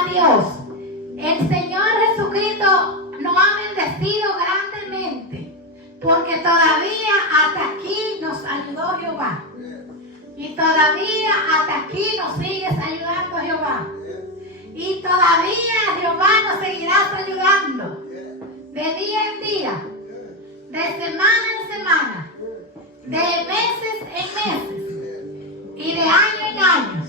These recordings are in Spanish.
a Dios. El Señor Jesucristo nos ha bendecido grandemente, porque todavía hasta aquí nos ayudó Jehová. Y todavía hasta aquí nos sigues ayudando Jehová. Y todavía Jehová nos seguirás ayudando. De día en día, de semana en semana, de meses en meses y de año en años.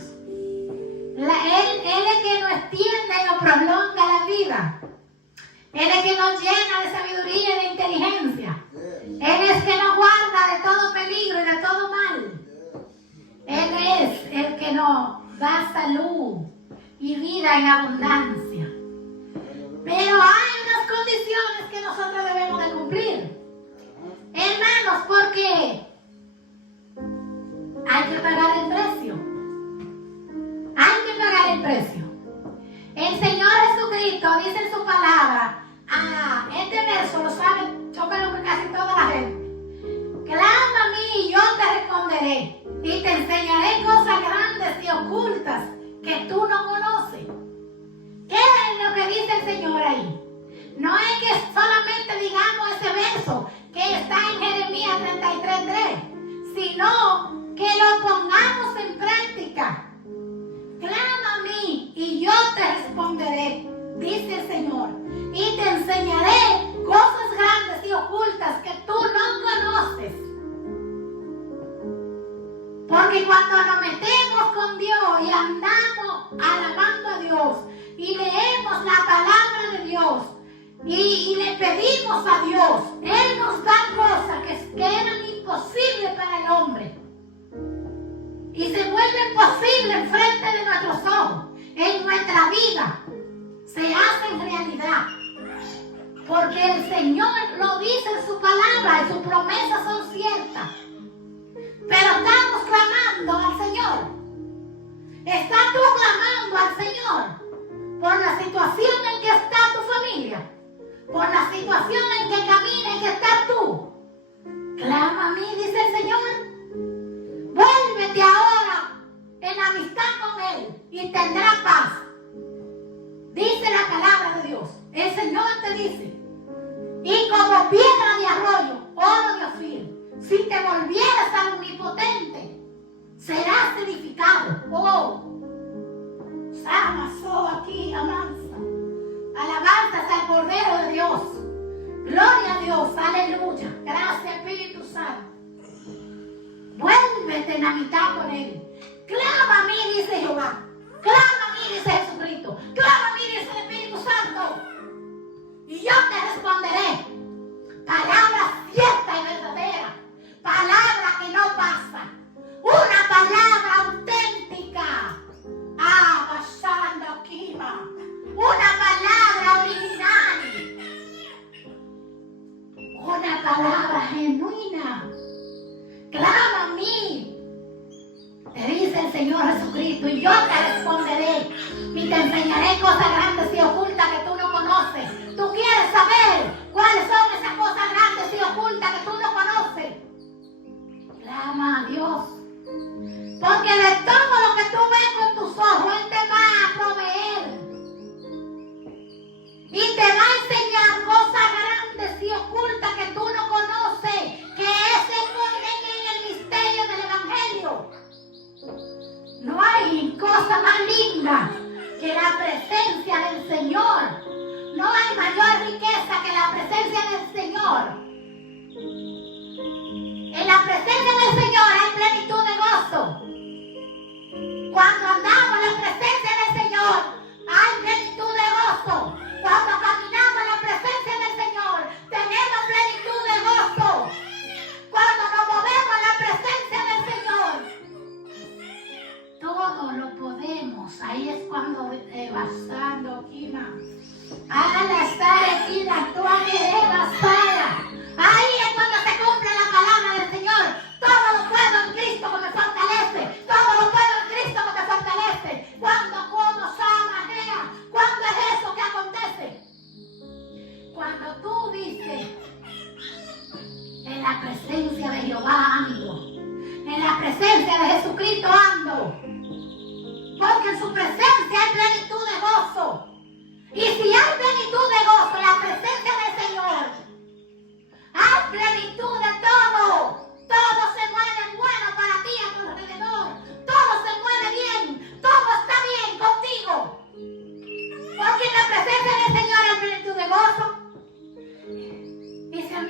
Él es el que nos extiende y nos prolonga la vida. Él es el que nos llena de sabiduría y de inteligencia. Él es el que nos guarda de todo peligro y de todo mal. Él es el que nos da salud y vida en abundancia. Pero hay unas condiciones que nosotros debemos de cumplir. Hermanos, porque hay que pagar el precio. Hay que pagar el precio. El Señor Jesucristo dice en su palabra, este verso lo sabe, yo creo que casi toda la gente. Clama a mí y yo te responderé y te enseñaré cosas grandes y ocultas que tú no conoces. ¿Qué es lo que dice el Señor ahí? No es que solamente digamos ese verso que está en Jeremías 33:3, sino que lo pongamos en práctica. Clama a mí y yo te responderé, dice el Señor, y te enseñaré cosas grandes y ocultas que tú no conoces. Porque cuando nos metemos con Dios y andamos alabando a Dios y leemos la palabra de Dios y le pedimos a Dios, Él nos da cosas que eran imposibles para el hombre y se vuelven posibles enfrente de nuestros ojos, en nuestra vida, se hacen realidad. Porque el Señor lo dice en su palabra y sus promesas son ciertas. Pero estamos clamando al Señor. ¿Estás tú clamando al Señor por la situación en que está tu familia? ¿Por la situación en que camina, en que estás tú? Clama a mí, dice el Señor. Vuélvete ahora en amistad con Él y tendrás paz. Dice la palabra de Dios. El Señor te dice, y como piedra de arroyo, oro de Ofir, si te volvieras al omnipotente, serás edificado. Oh, Samasó aquí, amansa. Alabanzas al Cordero de Dios. Gloria a Dios, aleluya. Gracias, Espíritu Santo. Vuélvete en amistad con Él. Clama a mí, dice Jehová. Clama a mí, dice Jesucristo. Clama a mí, dice el Espíritu Santo. Y yo te responderé. Palabra cierta y verdadera. Palabra que no pasa. Una palabra auténtica. Basando Kima. Una palabra original. Una palabra genuina. Clama a mí, te dice el Señor Jesucristo, y yo te responderé y te enseñaré cosas grandes y ocultas que tú no conoces. ¿Tú quieres saber cuáles son esas cosas grandes y ocultas que tú no conoces? Clama a Dios, porque de todo lo que tú ves con tus ojos, Él te va a proveer y te va a enseñar cosas grandes y ocultas que tú no conoces, que es en el misterio del Evangelio. No hay cosa más linda que la presencia del Señor. No hay mayor riqueza que la presencia del Señor. En la presencia del Señor hay plenitud de gozo. Cuando andamos en la presencia del Señor, hay plenitud de gozo. Cuando caminamos en la presencia del Señor, tenemos plenitud de gozo. Cuando nos movemos en la presencia del Señor, todo lo podemos. Ahí es cuando bastando, Kima. Ala estar aquí, la actual basada. Ahí es cuando se cumple la palabra del Señor. Todo lo puedo en Cristo que me fortalece. Todo lo puedo en Cristo que me fortalece. Cuando como Samajea, ¿cuándo es eso que acontece? Cuando tú dices, en la presencia de Jehová ando, en la presencia de Jesucristo ando, porque en su presencia hay plenitud de gozo.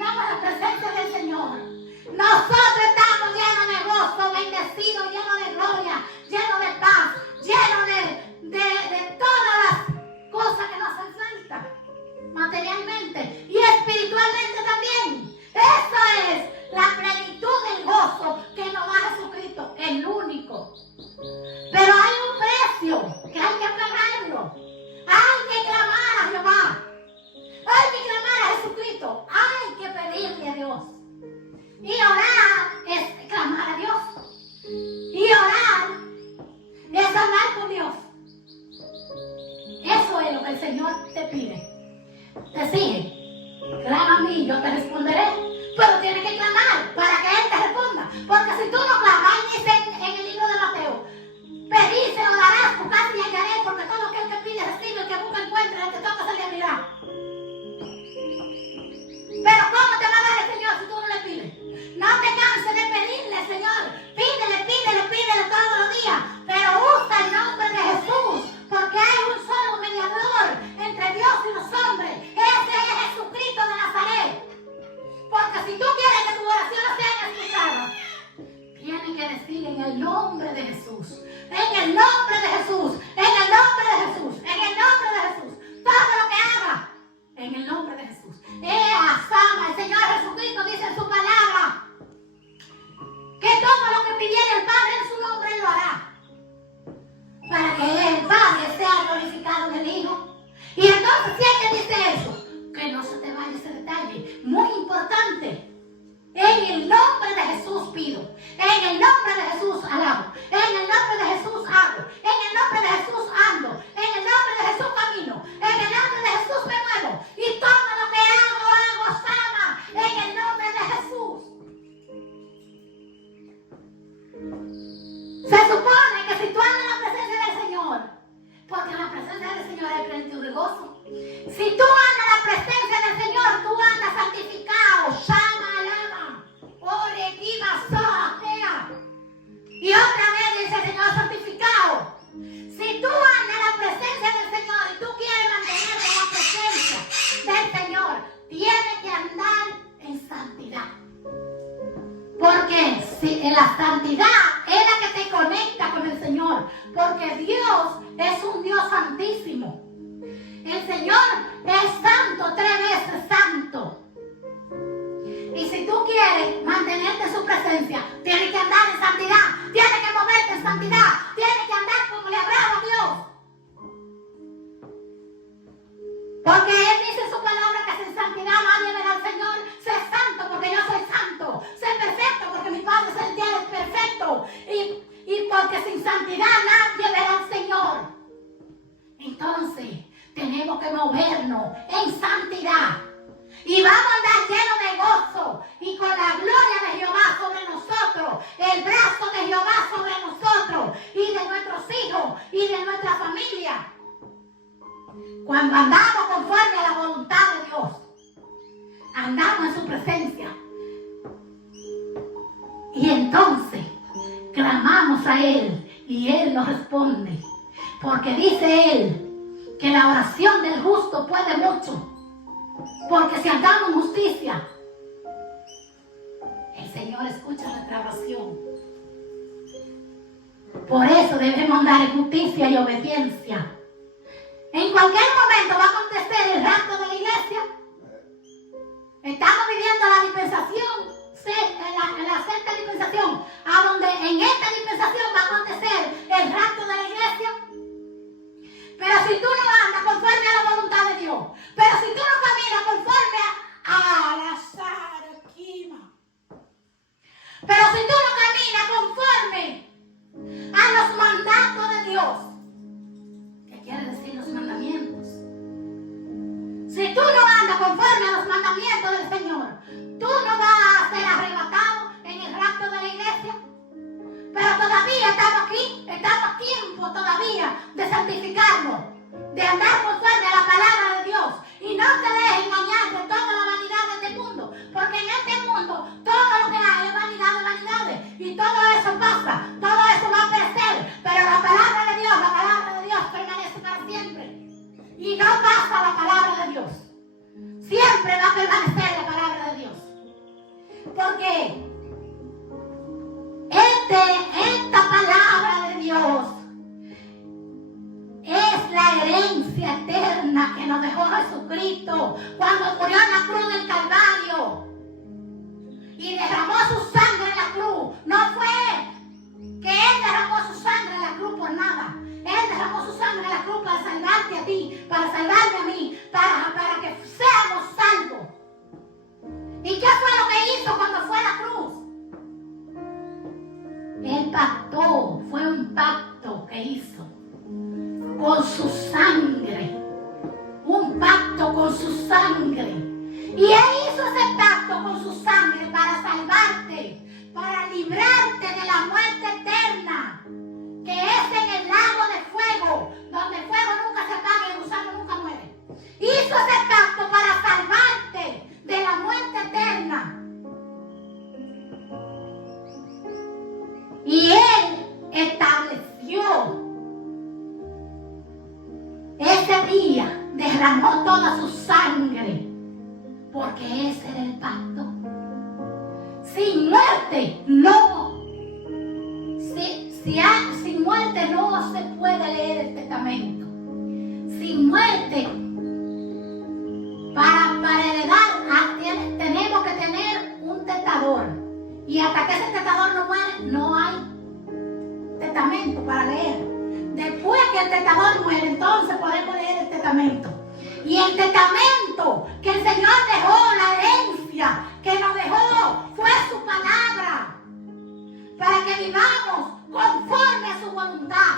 caminamos en la presencia del Señor, nosotros estamos llenos de gozo, bendecidos, llenos de gloria, llenos de paz, llenos de todas las cosas que nos hacen falta, materialmente y espiritualmente también. Esa es la plenitud del gozo que nos da Jesucristo, el único. Pero hay un precio que hay que pagarlo. Hay que clamar a Jehová. Hay que clamar a Jesucristo. Hay que pedirle a Dios. Y orar es clamar a Dios. Y orar es hablar con Dios. Eso es lo que el Señor te pide. Te sigue. Clama a mí, yo te responderé. Pero tienes que clamar para que Él te responda. Porque si tú no clamas, dice en el libro de Mateo, pedí, se lo darás, buscad y hallaré, porque todo aquel que pide recibe, el que busca encuentra, el que toca se le abrirá. Pero ¿cómo te va a dar el Señor si tú no le pides? No te canses de pedirle, Señor. Pídele todos los días. Pero usa el nombre de Jesús, porque hay un solo mediador entre Dios y los hombres. Ese es Jesucristo de Nazaret. Porque si tú quieres que tus oraciones sean escuchadas, tienes que decir en el nombre de Jesús. En el nombre de Jesús. En el nombre de Jesús. En el nombre de Jesús. Todo lo que haga. En el nombre de Jesús. Sama, el Señor Jesucristo dice en su palabra que todo lo que pidiera el Padre en su nombre Él lo hará. Para que el Padre sea glorificado en el Hijo. Y entonces, si alguien dice eso, que no se te vaya ese detalle. Muy importante. En el nombre de Jesús pido. En el nombre de Jesús alabo. En el nombre de Jesús hago. En el nombre de Jesús ando. En el nombre de Jesús camino. En el nombre de Jesús me muevo. Y todo lo que hago sana. En el nombre de Jesús. Se supone que si tú andas en la presencia del Señor, porque en la presencia del Señor hay plenitud de gozo. Si tú andas en la presencia del Señor, tú andas santificado. Shama, alama. Ore, kiba, soa, tea. Y otra vez dice el Señor santificado. Si tú andas en la presencia del Señor y tú quieres mantenerte en la presencia del Señor, tienes que andar en santidad. Porque si en la santidad es la que te conecta con el Señor. Porque Dios es un Dios santísimo. El Señor es santo, 3 veces santo. Y si tú quieres mantenerte en su presencia, tienes que andar en santidad, tienes que moverte en santidad, tienes que andar como le agrada a Dios. Porque Él dice en su palabra que sin santidad nadie verá al Señor. Sé santo porque yo soy santo. Sé perfecto porque mi Padre Celestial es perfecto. Y porque sin santidad nadie verá al Señor. Entonces, tenemos que movernos en santidad. Y vamos a andar llenos de gozo. Y con la gloria de Jehová sobre nosotros. El brazo de Jehová sobre nosotros. Y de nuestros hijos. Y de nuestra familia. Cuando andamos conforme a la voluntad de Dios. Andamos en su presencia. Y entonces clamamos a Él. Y Él nos responde. Porque dice Él que la oración del justo puede mucho. Porque si andamos en justicia, el Señor escucha nuestra oración. Por eso debemos andar en justicia y obediencia. En cualquier momento va a acontecer el rapto de la iglesia. Estamos viviendo la dispensación, la sexta dispensación, a donde en esta dispensación va a acontecer el rapto de la iglesia. Pero si tú no andas conforme a la voluntad de Dios, pero si tú no caminas conforme a la Sarquima, pero si tú no caminas conforme a los mandatos de Dios, ¿qué quiere decir los mandamientos? Si tú no andas conforme a los mandamientos del Señor, tú no vas a ser arrebatado en el rapto de la iglesia. Pero todavía estamos aquí, estamos a tiempo todavía de santificarnos, de andar conforme a la palabra de Dios. Y no te dejes engañar de toda la vanidad de este mundo, porque en este mundo todo lo que hay es vanidad de vanidades. Y todo eso pasa, todo eso va a perecer, pero la palabra de Dios permanece para siempre. Y no pasa la palabra de Dios. Siempre va a permanecer la palabra de Dios. qué fue lo que hizo cuando fue a la cruz? Él pactó, fue un pacto que hizo con su sangre. Un pacto con su sangre. Y Él hizo ese pacto con su sangre para salvarte, para librarte de la muerte eterna, que es en el lago de fuego, donde el fuego nunca se apaga y el gusano nunca muere. Hizo ese pacto para salvarte de la muerte eterna. Y Él estableció ese día, derramó toda su sangre, porque ese era el pacto. Sin muerte no. Sin muerte no se puede leer el testamento. Sin muerte, para heredar, tenemos que tener un testador. Y hasta que ese testador no muere, no hay testamento para leer. Después que el testador muere, entonces podemos leer el testamento. Y el testamento que el Señor dejó, la herencia que nos dejó, fue su palabra, para que vivamos conforme a su voluntad.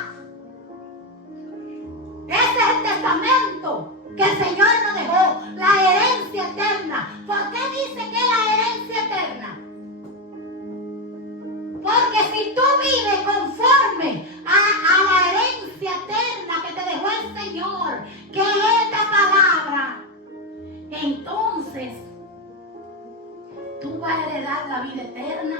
Ese es el testamento que el Señor nos dejó, la herencia eterna. ¿Por qué dice que es la herencia eterna? Porque si tú vives conforme a la herencia eterna que te dejó el Señor, que es esta palabra, entonces tú vas a heredar la vida eterna.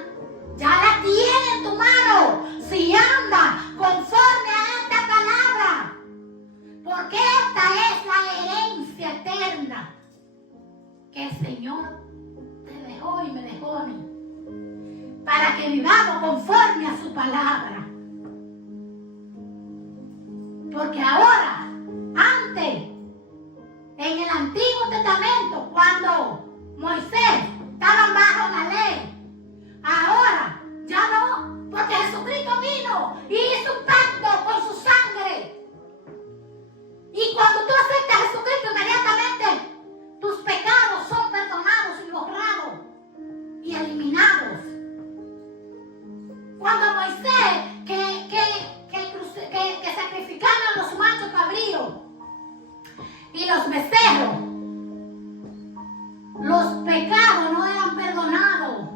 Ya la tienes en tu mano si andas conforme a esta palabra, porque esta es la herencia eterna que el Señor te dejó y me dejó a mí, para que vivamos conforme a su palabra. Porque ahora, antes, en el Antiguo Testamento, cuando Moisés estaba bajo la ley, ahora ya no, porque Jesucristo vino y hizo un pacto con su sangre. Y cuando tú aceptas a Jesucristo, inmediatamente tus pecados son perdonados y borrados y eliminados. Cuando Moisés, que sacrificaban los machos cabríos y los becerros, los pecados no eran perdonados,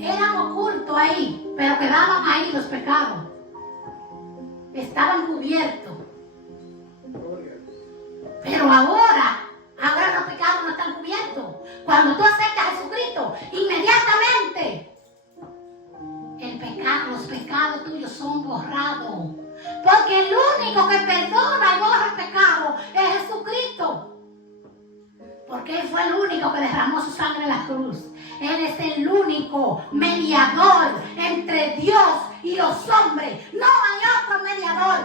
eran ocultos ahí, pero quedaban ahí los pecados, estaban cubiertos. Pero ahora los pecados no están cubiertos. Cuando tú aceptas a Jesucristo, inmediatamente los pecados tuyos son borrados. Porque el único que perdona y borra el pecado es Jesucristo. Porque Él fue el único que derramó su sangre en la cruz. Él es el único mediador entre Dios y los hombres. No hay otro mediador.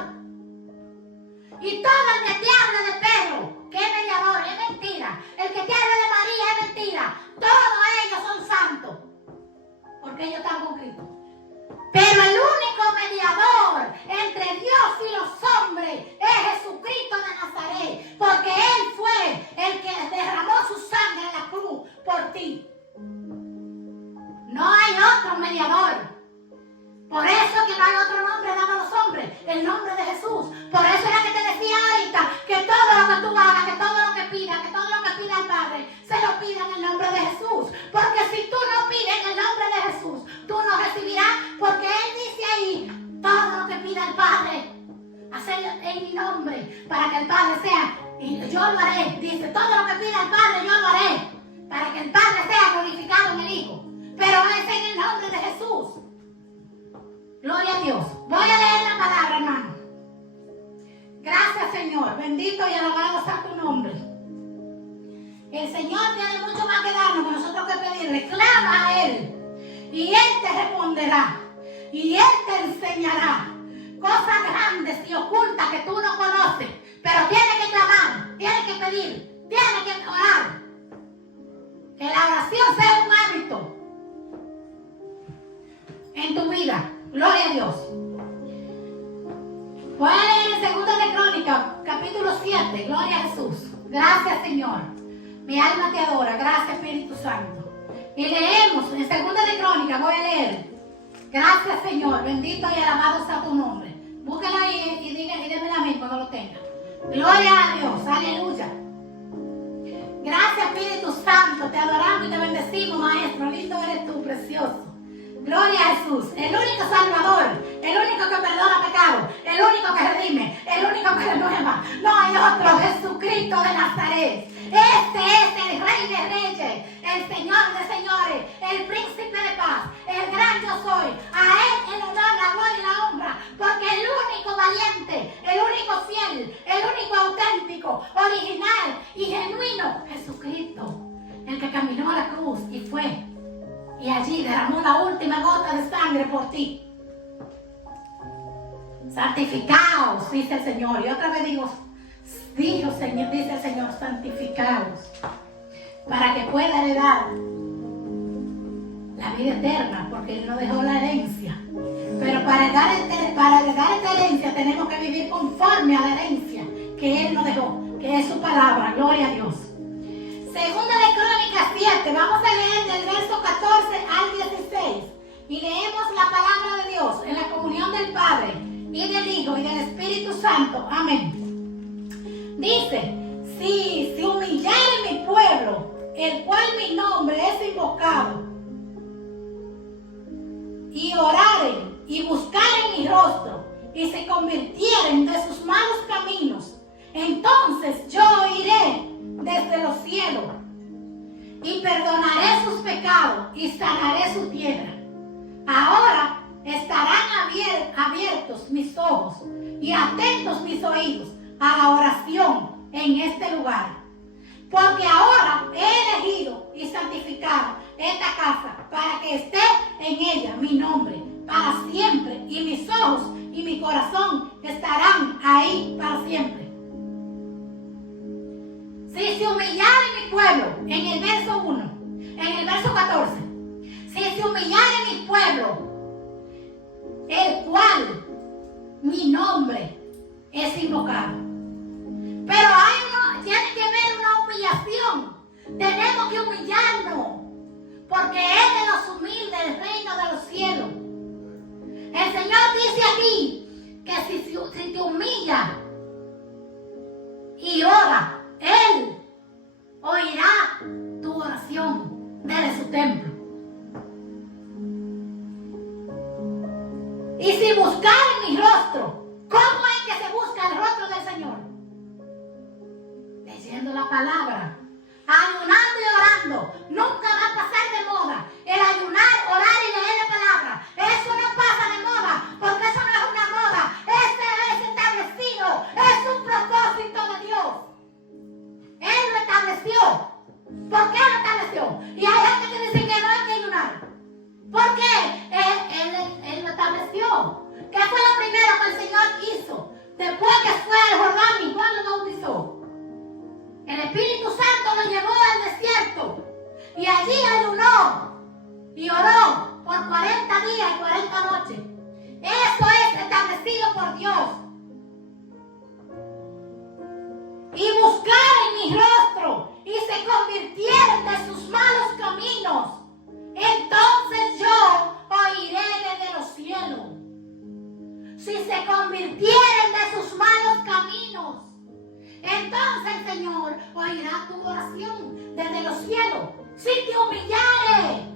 Y todo el que te habla de Pedro, que es mediador, es mentira. El que te habla de María es mentira. Todos ellos son santos, porque ellos están con Cristo. Pero el único mediador entre Dios y los hombres es Jesucristo de Nazaret, porque Él fue el que derramó su sangre en la cruz por ti. No hay otro mediador. Por eso que no hay otro nombre dado a los hombres, el nombre de Jesús. Por eso era que te decía ahorita que todo lo que tú hagas, que todo lo que pidas, que todo lo que pida el Padre, se lo pida en el nombre de Jesús. Porque si tú no pides en el nombre de Jesús, tú no recibirás, porque Él dice ahí, todo lo que pida el Padre, hacerlo en mi nombre, para que el Padre sea, y yo lo haré. Dice, todo lo que pida el Padre, yo lo haré, para que el Padre sea glorificado en el Hijo. Pero es en el nombre de Jesús. Gloria a Dios. Voy a leer la palabra, hermano. Gracias, Señor. Bendito y alabado sea tu nombre. El Señor tiene mucho más que darnos, que nosotros que pedirle. Clama a Él y Él te responderá. Y Él te enseñará cosas grandes y ocultas que tú no conoces. Pero tienes que clamar, tienes que pedir, tienes que orar. Que la oración sea un hábito en tu vida. Gloria a Dios. Voy a leer el 2 de Crónicas, capítulo 7. Gloria a Jesús. Gracias, Señor. Mi alma te adora. Gracias, Espíritu Santo. Y leemos en Segunda de Crónicas, voy a leer. Gracias, Señor. Bendito y alabado sea tu nombre. Búscala ahí y dígame amén cuando lo tenga. Gloria a Dios. Aleluya. Gracias, Espíritu Santo. Te adoramos y te bendecimos, Maestro. Lindo eres tú, precioso. Gloria a Jesús, el único Salvador, el único que perdona pecados, el único que redime, el único que renueva. No hay otro, Jesucristo de Nazaret. Este es el Rey de Reyes, el Señor de Señores, el Príncipe de Paz, el gran yo soy. A Él el honor, la gloria y la honra, porque el único valiente, el único fiel, el único auténtico, original y genuino, Jesucristo, el que caminó a la cruz y fue. Y allí derramó la última gota de sangre por ti. Santificaos, dice el Señor. Y otra vez dice el Señor, santificaos, para que pueda heredar la vida eterna, porque Él nos dejó la herencia. Pero para heredar esta herencia tenemos que vivir conforme a la herencia que Él nos dejó, que es su palabra. Gloria a Dios. Segunda de Crónicas 7, vamos a leer del verso 14 al 16 y leemos la palabra de Dios en la comunión del Padre y del Hijo y del Espíritu Santo. Amén. Dice, si se humillare mi pueblo, el cual mi nombre es invocado, y oraren y buscaren mi rostro y se convirtieren de sus malos caminos, entonces yo oiré desde los cielos y perdonaré sus pecados y sanaré su tierra. Ahora estarán abiertos mis ojos y atentos mis oídos a la oración en este lugar, porque ahora he elegido y santificado esta casa para que esté en ella mi nombre para siempre, y mis ojos y mi corazón estarán ahí para siempre. Si se humillare mi pueblo, en el verso 1, en el verso 14, si se humillare mi pueblo, el cual mi nombre es invocado. Pero tiene que haber una humillación. Tenemos que humillarnos, porque es de los humildes el reino de los cielos. El Señor dice aquí que si te humilla y ora, Él oirá tu oración desde su templo. Y si buscaren mi rostro, ¿cómo es que se busca el rostro del Señor? Leyendo la palabra, ayunando y orando. Nunca va a pasar de moda el ayunar, orar y leer la palabra. Eso no pasa de moda, porque eso no es una moda. Este es establecido, es un propósito de Dios. Él lo estableció. ¿Por qué lo estableció? Y hay gente que dice que no hay que ayunar. ¿Por qué? Él lo estableció. ¿Qué fue lo primero que el Señor hizo? Después que fue al Jordán y Juan lo bautizó, el Espíritu Santo lo llevó al desierto y allí ayunó y oró por 40 días y 40 noches. Eso es establecido por Dios. Y buscaren mi rostro y se convirtieron de sus malos caminos, entonces yo oiré desde los cielos. Si se convirtieren de sus malos caminos, entonces el Señor oirá tu oración desde los cielos. Si te humillares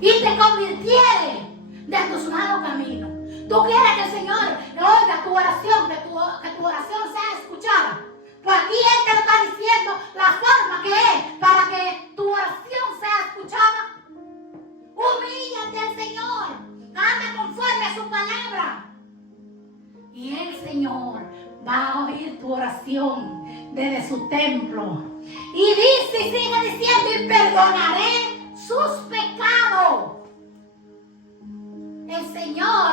y te convirtieres de tus malos caminos. Tú quieres que el Señor oiga tu oración, que tu oración sea escuchada. Pues aquí Él te lo está diciendo la forma que es para que tu oración sea escuchada. Humíllate al Señor, anda conforme a su palabra, y el Señor va a oír tu oración desde su templo. Y dice, y sigue diciendo, y perdonaré sus pecados. El Señor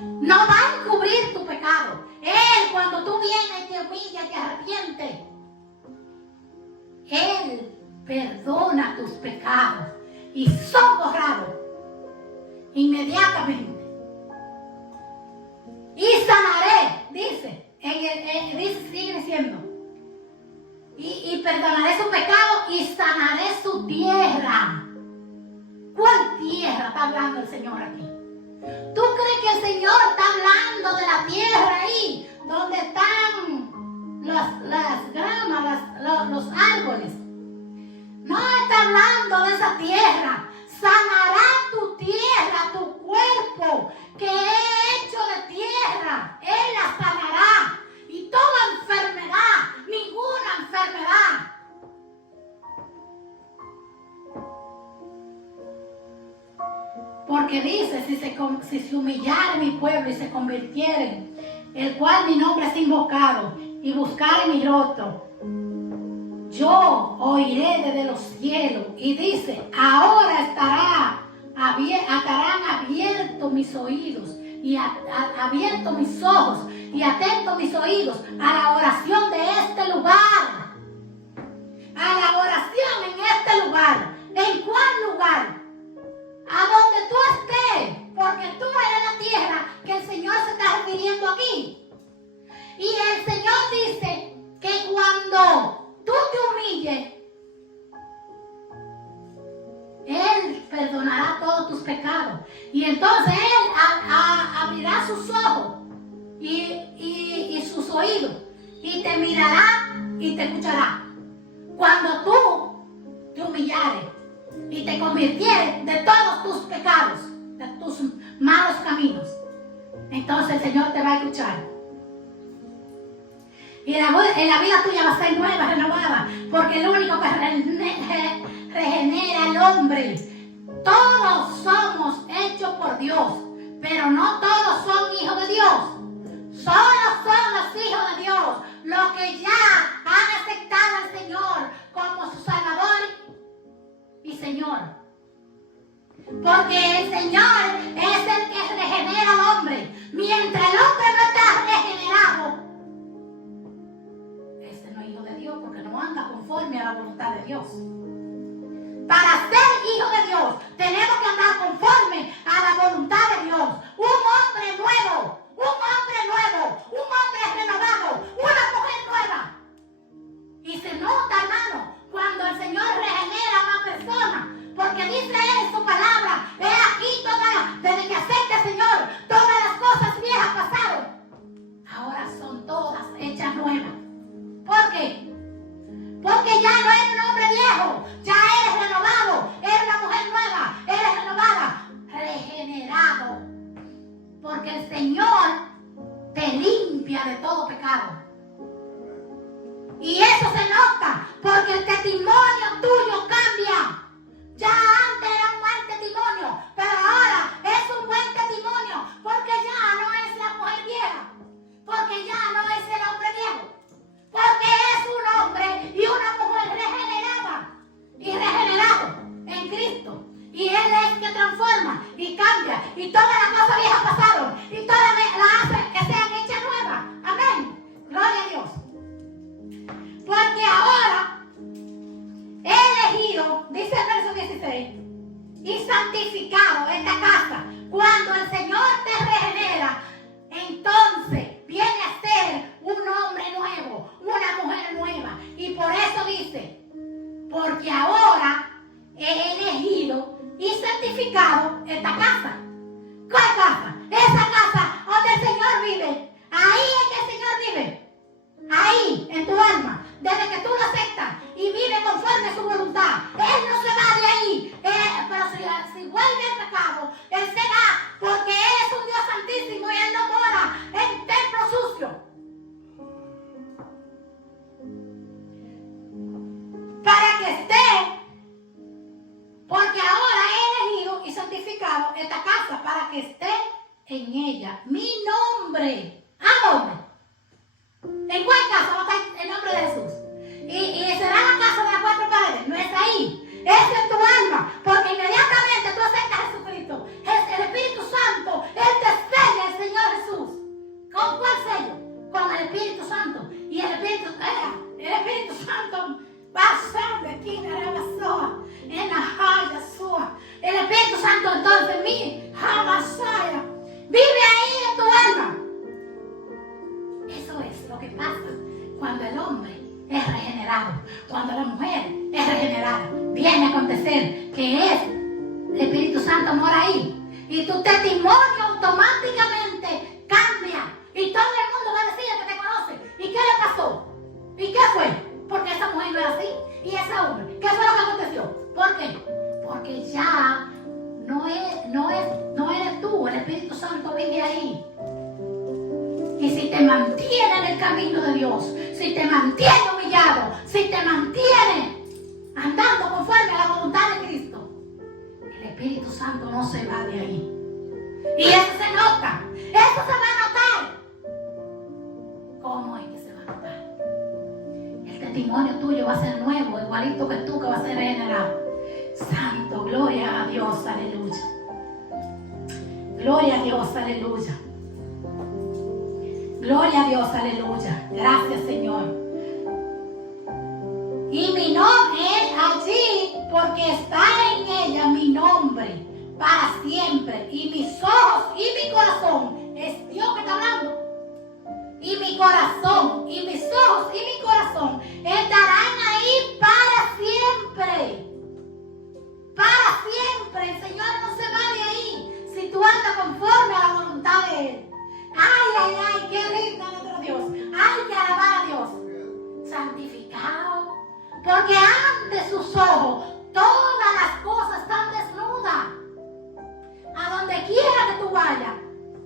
no va a encubrir tu pecado. Él, cuando tú vienes y te humillas y te arrepientes, Él perdona tus pecados y son borrados inmediatamente. Y sanaré, dice, dice, sigue diciendo, y perdonaré su pecado y sanaré su tierra. ¿Cuál tierra está hablando el Señor aquí? ¿Tú crees que el Señor está hablando de la tierra ahí, donde están las gramas, los árboles? No está hablando de esa tierra. Sanará tu tierra, tu cuerpo, que he hecho de tierra. Él la sanará. Y toda enfermedad, ninguna enfermedad. Porque dice, si se humillare mi pueblo y se convirtieren, el cual mi nombre es invocado, y buscare mi rostro, yo oiré desde los cielos. Y dice, ahora estarán abiertos mis oídos, y abiertos mis ojos, y atentos mis oídos a la oración de este lugar. A la oración en este lugar. ¿En cuál lugar? A donde tú estés, porque tú eres la tierra que el Señor se está refiriendo aquí. Y el Señor dice que cuando tú te humilles, Él perdonará todos tus pecados. Y entonces Él abrirá sus ojos y sus oídos, y te mirará y te escuchará. Cuando tú te humillares y te convirtieres de todos tus pecados, de tus malos caminos, entonces el Señor te va a escuchar. Y la vida tuya va a ser nueva, renovada, porque el único que regenera al hombre. Todos somos hechos por Dios, pero no todos son hijos de Dios. Solo son los hijos de Dios los que ya han aceptado al Señor como su Salvador y Señor. Porque el Señor es el que regenera al hombre. Mientras el hombre no está regenerado, este no es hijo de Dios, porque no anda conforme a la voluntad de Dios. Para ser hijo de Dios tenemos que andar conforme a la voluntad de Dios. Un hombre nuevo, un hombre renovado, una mujer nueva. Y se nota, hermano, cuando el Señor regenera a una persona, porque dice Él en su palabra, he aquí desde que acepte el Señor, todas las cosas viejas pasaron, ahora son todas hechas nuevas. ¿Por qué? Porque ya no eres un hombre viejo, ya eres renovado, eres una mujer nueva, eres renovada, regenerado. Porque el Señor te limpia de todo pecado. Y eso se nota, porque el testimonio tuyo cambia. Ya antes era un mal testimonio, pero ahora es un buen testimonio, porque ya no es la mujer vieja, porque ya no es el hombre viejo. Porque es un hombre y una mujer regenerada y regenerado en Cristo. Y Él es el que transforma y cambia. Y todas las cosas viejas pasaron. Y todas las hace que sean hechas nuevas. Amén. Gloria a Dios. Porque ahora he elegido, dice el verso 16, y santificado esta casa. Cuando el Señor te regenera, entonces viene a ser un hombre nuevo, una mujer nueva. Y por eso dice, porque ahora he elegido y santificado esta casa. ¿Cuál casa? Esa casa donde el Señor vive. Ahí es que el Señor vive. Ahí, en tu alma. Desde que tú lo aceptas y vive conforme a su voluntad. Él no se va de ahí. Pero si vuelve al pecado, Él se va, porque Él es un Dios santísimo y Él no mora en templo sucio. Para que esté, porque ahora he elegido y santificado esta casa para que esté en ella mi nombre. ¿A dónde? ¿En cuál casa va a estar el nombre de Jesús? Y será la casa de las cuatro paredes. No es ahí, es en tu alma, porque inmediatamente tú aceptas a Jesucristo, el Espíritu Santo, Él te sella el Señor Jesús. ¿Con cuál sello? Con el Espíritu Santo. Y el Espíritu Santo va a ser de aquí en la Basoa, en la Jaya Sua. El Espíritu Santo entonces mi Jamasaya vive ahí en tu alma. Eso es. el hombre es regenerado, cuando la mujer es regenerada, viene a acontecer que el Espíritu Santo mora ahí. Y tu testimonio automáticamente cambia. Y todo el mundo va a decir que te conoce. ¿Y qué le pasó? ¿Y qué fue? Porque esa mujer no era así. Y ese hombre, ¿qué fue lo que aconteció? ¿Por qué? Porque ya no eres tú, el Espíritu Santo vive ahí. Y si te mantiene en el camino de Dios, si te mantiene humillado, si te mantiene andando conforme a la voluntad de Cristo, el Espíritu Santo no se va de ahí. Y eso se nota, eso se va a notar. ¿Cómo es que se va a notar? El testimonio tuyo va a ser nuevo, igualito que tú, que va a ser regenerado. Santo, gloria a Dios, aleluya. Gloria a Dios, aleluya. Gloria a Dios, aleluya. Gracias, Señor. Y mi nombre es allí porque está en ella mi nombre para siempre. Y mis ojos y mi corazón, es Dios que está hablando. Y mi corazón, y mis ojos y mi corazón estarán ahí para siempre. Para siempre. El Señor no se va de ahí si tú andas conforme a la voluntad de Él. Ay, ay, ay, qué lindo nuestro Dios. Hay que alabar a Dios. Santificado. Porque ante sus ojos todas las cosas están desnudas. A donde quiera que tú vayas,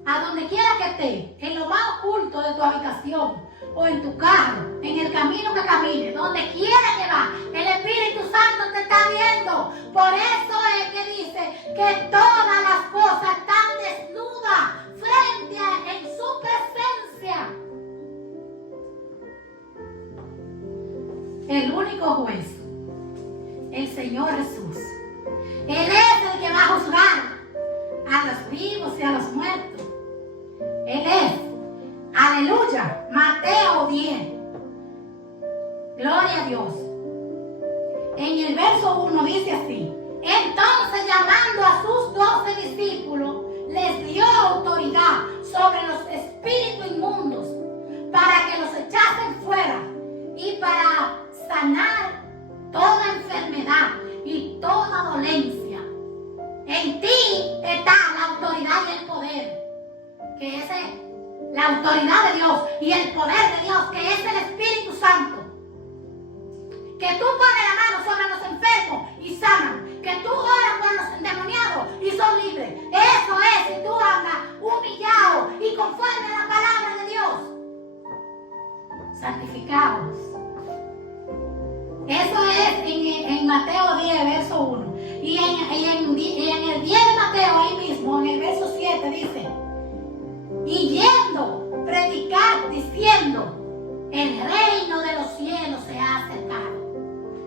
a donde quiera que estés, en lo más oculto de tu habitación o en tu carro, en el camino que camines, donde quiera que va, el Espíritu Santo te está viendo. Por eso es que dice que todas las cosas están desnudas frente a en su presencia. El único juez, el Señor Jesús. Él es el que va a juzgar a los vivos y a los muertos. Él es, aleluya, Mateo 10. Gloria a Dios. En el verso 1 dice así: entonces, llamando a sus 12 discípulos, les dio autoridad sobre los espíritus inmundos para que los echasen fuera y para sanar toda enfermedad y toda dolencia. En ti está la autoridad y el poder, que es la autoridad de Dios y el poder de Dios, que es el Espíritu Santo. Que tú pones la mano sobre los enfermos y sanan. Que tú oras por los endemoniados y son libres. Eso es si tú andas humillado y conforme a la palabra de Dios. Santificados. Eso es en Mateo 10, verso 1. Y en el 10 de Mateo, ahí mismo, en el verso 7, dice: y yendo, predicar diciendo, el reino de los cielos se ha acercado.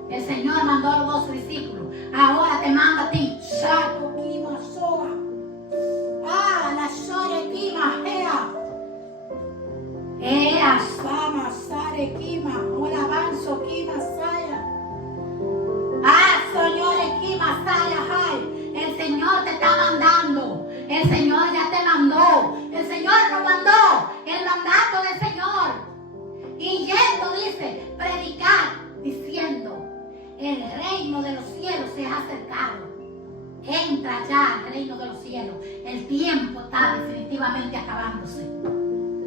El Señor mandó a los 12 discípulos. Ahora te manda a ti. Shaco, Kima, Soa. La Shore, Kima, Ea, Sama, Sare, Kima, Olavanzo, Kima, Saya. Señores, Kima, Saya, Hai. El Señor te está mandando. El Señor ya te mandó. El Señor nos mandó. El mandato del Señor. Y yendo dice, predicar diciendo, el reino de los cielos se ha acercado. Entra ya al reino de los cielos. El tiempo está definitivamente acabándose.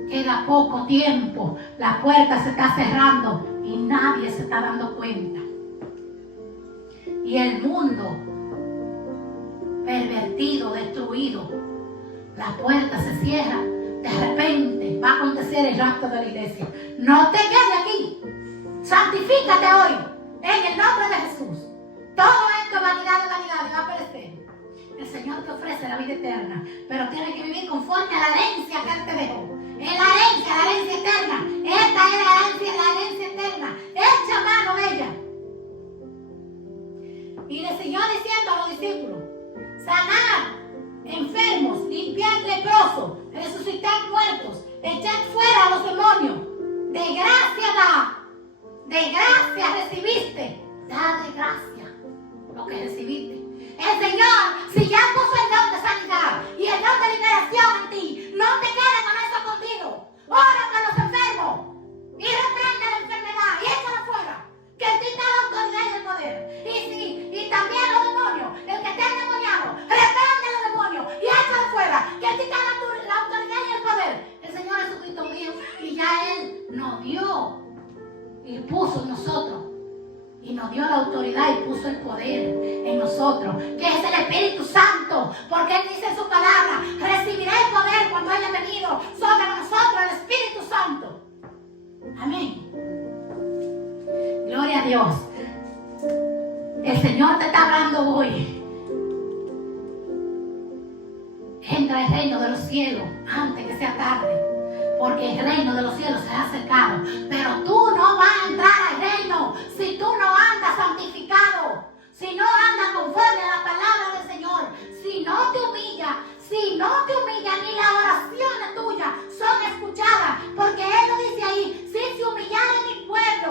Queda poco tiempo. La puerta se está cerrando y nadie se está dando cuenta. Y el mundo pervertido, destruido, la puerta se cierra. De repente va a acontecer el rapto de la iglesia. No te quedes aquí. Santifícate hoy en el nombre de Jesús. Todo esto, vanidad de vanidades, va a perecer. El Señor te ofrece la vida eterna, pero tienes que vivir conforme a la herencia que Él te dejó. Es la herencia eterna. Esta es la herencia eterna. Echa mano de ella. Y le siguió diciendo a los discípulos: sanar enfermos, limpiar leprosos, resucitar muertos, echar fuera a los demonios. De gracia da, de gracia recibiste, da de gracia lo que recibiste. El Señor, si ya puso el don de sanidad y el don de liberación en ti, no te quedes con eso contigo. Ora por los enfermos y reprende la enfermedad. y puso en nosotros. Y nos dio la autoridad y puso el poder en nosotros, que es el Espíritu Santo, porque Él dice en su palabra: recibiréis poder cuando haya venido sobre nosotros el Espíritu Santo. Amén. Gloria a Dios. El Señor te está hablando hoy. Entra al reino de los cielos antes que sea tarde, porque el reino de los cielos se ha acercado. Pero tú no vas a entrar al reino si tú no andas santificado, si no andas conforme a la palabra del Señor, si no te humillas, ni las oraciones tuyas son escuchadas, porque Él lo dice ahí: si se humillare mi pueblo,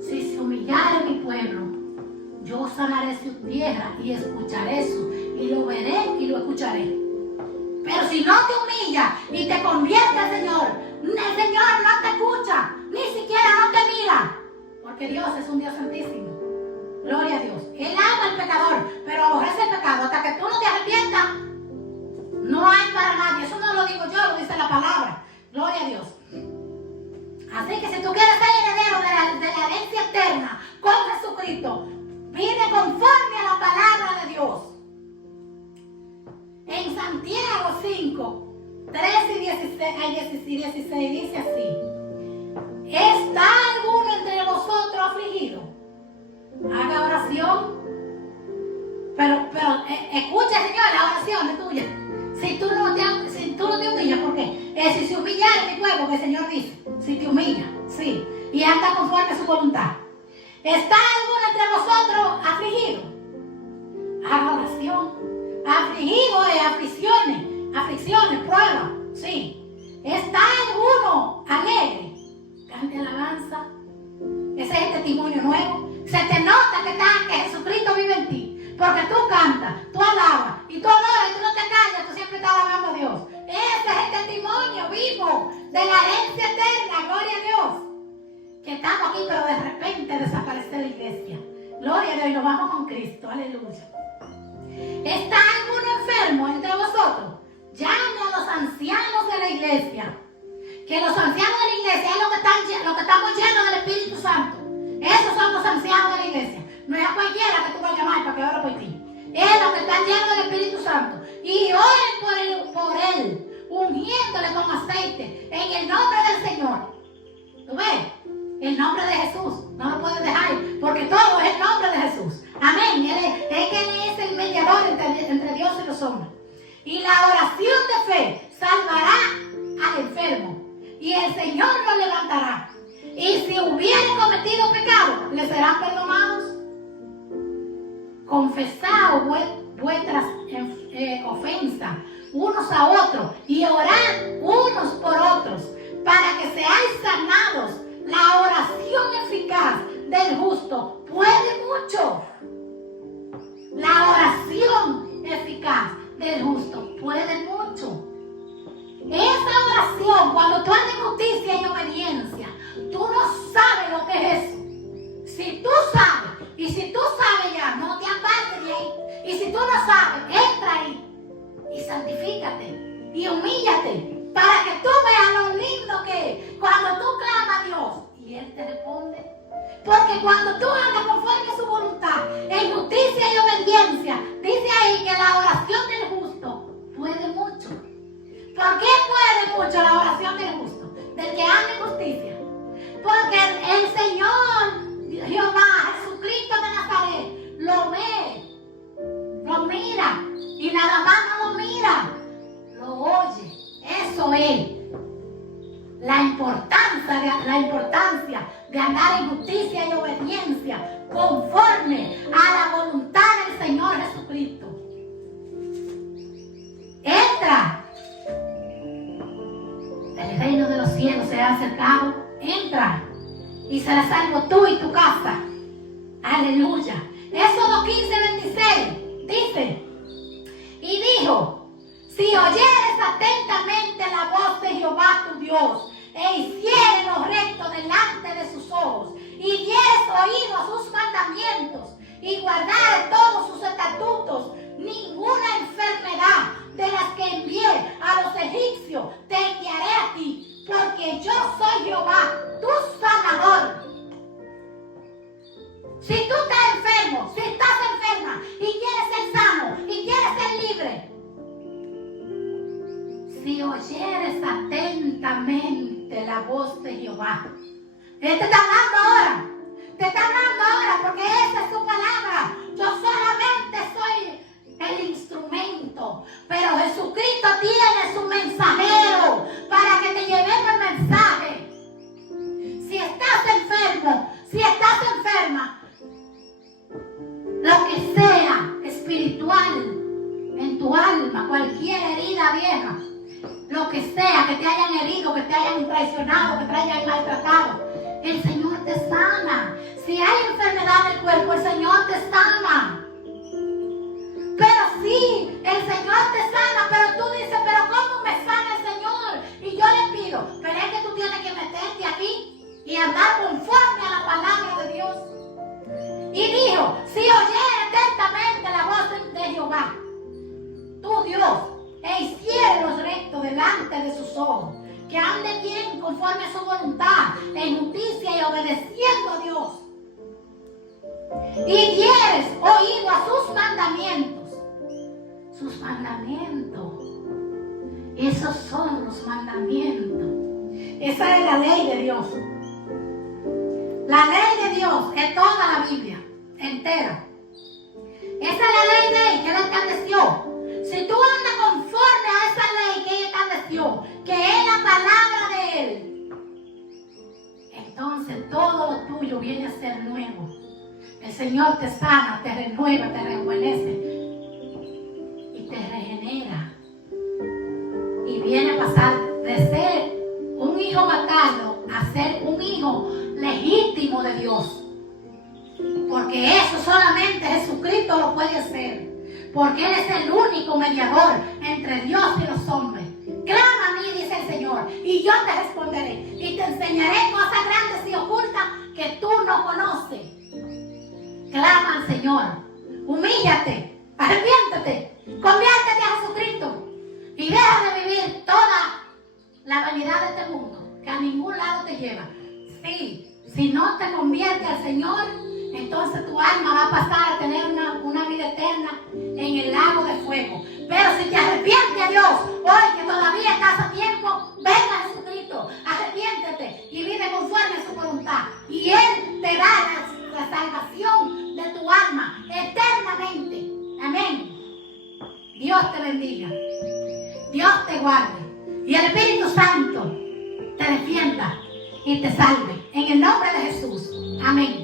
si se humillare mi pueblo, yo sanaré su tierra y escucharé eso, y lo veré y lo escucharé. Pero si no te humillas y te conviertes al Señor, el Señor no te escucha, ni siquiera no te mira, porque Dios es un Dios santísimo. Gloria a Dios. Él ama al pecador, pero aborrece el pecado. Hasta que tú no te arrepientas, no hay para nadie. Eso no lo digo yo, lo dice la palabra. Gloria a Dios. Así que si tú quieres ser heredero de la herencia eterna con Jesucristo, vive conforme a la palabra de Dios. En Santiago 5, 13 y 16 dice así: ¿está alguno entre vosotros afligido? Haga oración. Pero escucha, Señor, la oración es tuya. Si tú no te humillas, ¿por qué? Si se humillare mi pueblo, que el Señor dice, si te humillas, sí, y anda conforme a su voluntad. ¿Está alguno entre vosotros afligido? Haga oración. Afligido es aflicciones, pruebas, sí. ¿Está alguno alegre? Cante alabanza. Ese es el testimonio nuevo. Se te nota que Jesucristo vive en ti, porque tú cantas, tú alabas, y tú adoras, y tú no te callas, tú siempre estás alabando a Dios. Ese es el testimonio vivo de la herencia eterna. Gloria a Dios. Que estamos aquí, pero de repente desaparece la iglesia. Gloria a Dios, y nos vamos con Cristo. Aleluya. ¿Está alguno enfermo entre vosotros? Llame a los ancianos de la iglesia. Que los ancianos de la iglesia es lo que estamos llenos del Espíritu Santo. Esos son los ancianos de la iglesia. No es a cualquiera que tú vas a llamar para que ore por ti. Es los que están llenos del Espíritu Santo. Y oren por él, ungiéndole con aceite en el nombre del Señor. ¿Tú ves? El nombre de Jesús. No lo puedes dejar, porque todo es el nombre de Jesús. Amén. Él es el mediador entre Dios y los hombres. Y la oración de fe salvará al enfermo, y el Señor lo levantará. Y si hubieren cometido pecado, les serán perdonados. Confesaos vuestras ofensas unos a otros y orad unos por otros para que seáis sanados. La oración eficaz del justo puede mucho. La oración eficaz del justo puede mucho. Esa oración, cuando tú andas en justicia y obediencia, tú no sabes lo que es eso. Si tú sabes, y si tú sabes ya, no te apartes de ahí. Y si tú no sabes, entra ahí y santifícate y humíllate para que tú veas lo lindo que es cuando tú clamas a Dios y Él te responde. Porque cuando tú andas conforme a su voluntad, en justicia y obediencia, dice ahí que la oración del justo puede mucho. ¿Por qué puede mucho la oración del justo? Del que anda en justicia. Porque el Señor, Jehová, Jesucristo de Nazaret, lo ve, lo mira, y nada más no lo mira, lo oye. Eso es la importancia de andar en justicia y obediencia conforme a la voluntad del Señor Jesucristo. Entra. El reino de los cielos se ha acercado. Entra y serás salvo tú y tu casa. Aleluya. Éxodo 15:26 dice: y dijo: si oyeres atentamente la voz de Jehová tu Dios, e hicieres lo recto delante de sus ojos, y dieres oído a sus mandamientos, y guardares todos sus estatutos, ninguna enfermedad de las que envié a los egipcios te enviaré a ti, atentamente la voz de Jehová. Él te está hablando ahora. Te está hablando ahora porque esa es su palabra. Yo solamente soy el instrumento. Pero Jesucristo tiene su mensajero para que te llevemos el mensaje. Si estás enfermo, si estás enferma, lo que sea espiritual en tu alma, cualquier herida vieja, lo que sea que te hayan herido, que te hayan traicionado, que te hayan maltratado, el Señor te sana. Si hay enfermedad del cuerpo, el Señor te sana. Pero sí, el Señor te sana, pero tú dices, pero ¿cómo me sana el Señor? Y yo le pido, pero es que tú tienes que meterte aquí y andar conforme a la palabra de Dios. Y dijo, si oyere atentamente la voz de Jehová, tu Dios, e hiciere los rectos delante de sus ojos, que ande bien conforme a su voluntad, en justicia y obedeciendo a Dios, y dieres oído a sus mandamientos. Sus mandamientos, esos son los mandamientos. Esa es la ley de Dios. La ley de Dios es toda la Biblia entera. Esa es la ley de Él que Él estableció. Si tú andas conforme a esa ley que Él estableció, que es la palabra de Él, entonces todo lo tuyo viene a ser nuevo. El Señor te sana, te renueva, te rejuvenece y te regenera. Y viene a pasar de ser un hijo bastardo a ser un hijo legítimo de Dios. Porque eso solamente Jesucristo lo puede hacer. Porque Él es el único mediador entre Dios y los hombres. Clama a mí, dice el Señor, y yo te responderé. Y te enseñaré cosas grandes y ocultas que tú no conoces. Clama al Señor. Humíllate. Arrepiéntete. Conviértete a Jesucristo. Y deja de vivir toda la vanidad de este mundo, que a ningún lado te lleva. Sí, si no te conviertes al Señor, entonces tu alma va a pasar a tener una vida eterna en el lago de fuego. Pero si te arrepientes a Dios, hoy que todavía estás a tiempo, venga a Jesucristo, arrepiéntete y vive conforme a su voluntad. Y Él te dará la salvación de tu alma eternamente. Amén. Dios te bendiga. Dios te guarde. Y el Espíritu Santo te defienda y te salve. En el nombre de Jesús. Amén.